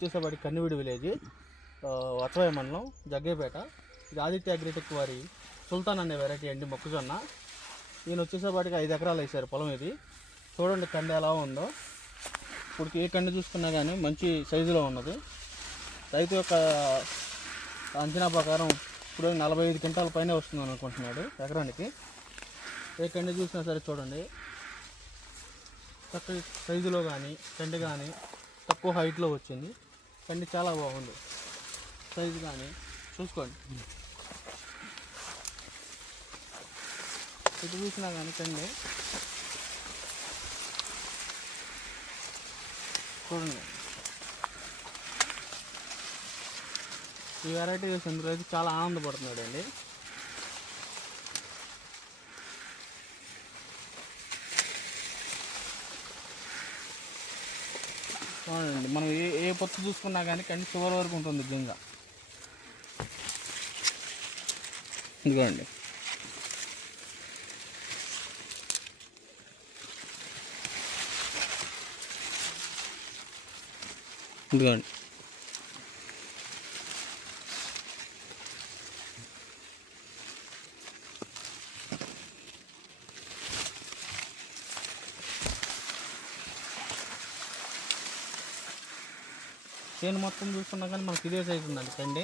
చూసేవాడి కన్నివిడి village, Vatsavai మండలం, జగ్గేపేట. ఇది Aditya agritech వారి సుల్తాన్ అనే వెరైటీ అండి మొక్కజొన్న. ఈయన వచ్చేసేపాటికి 5 ఎకరాలు వేశారు పొలం. ఇది చూడండి కండి ఎలా ఉందో. ఇప్పుడు ఏ కండి చూసుకున్నా కానీ మంచి సైజులో ఉన్నది. రైతు యొక్క అంచనా ప్రకారం ఇప్పుడు 45 క్వింటాల పైనే వస్తుంది అనుకుంటున్నాడు ఎకరానికి. ఏ కండి చూసినా సరే చూడండి, చక్కటి సైజులో కానీ కండి కానీ తక్కువ హైట్లో వచ్చింది. కండి చాలా బాగుంది, సైజు కానీ చూసుకోండి. ఇటు చూసినా కానీ కండి చూడండి. ఈ వెరైటీ వేసినందుకు రైతు చాలా ఆనందపడుతున్నాడు అండి. అవునండి, మనం ఏ పొత్తు చూసుకున్నా కానీ కండి చివరి వరకు ఉంటుంది గింజ. ఇదిగోండి, ఇదిగోండి. చేను మొత్తం చూసుకున్నా కానీ మనకి ఇదే సైజు ఉందండి కండి.